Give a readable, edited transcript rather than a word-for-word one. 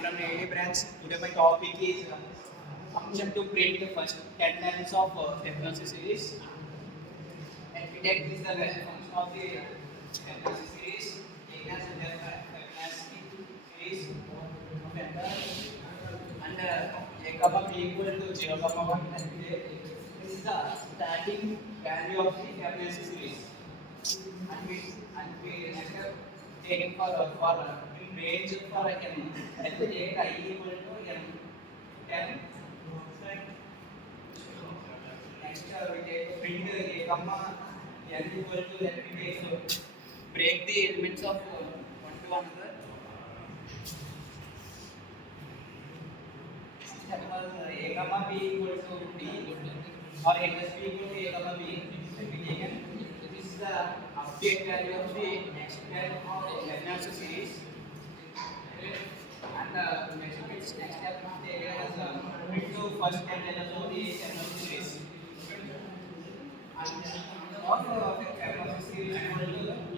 from the AD branch. Today my topic is function to print the first 10 lines of Fibonacci series. And we take this the function of the Fibonacci series. A has the Fibonacci series of and a comma b equal to 0, 1 and this is the starting value of the Fibonacci series. And we have taken for in range for n. Let me take I equal to n 10. Next we take print a comma n equal to, let me take break the elements of one to another. That was a comma b equal to d or a plus b equal to a comma b. Let me take n. This is the update value of the extend of Fibonacci series. And next step of the area is into first 10 lines of the Fibonacci series. And of Fibonacci series equal to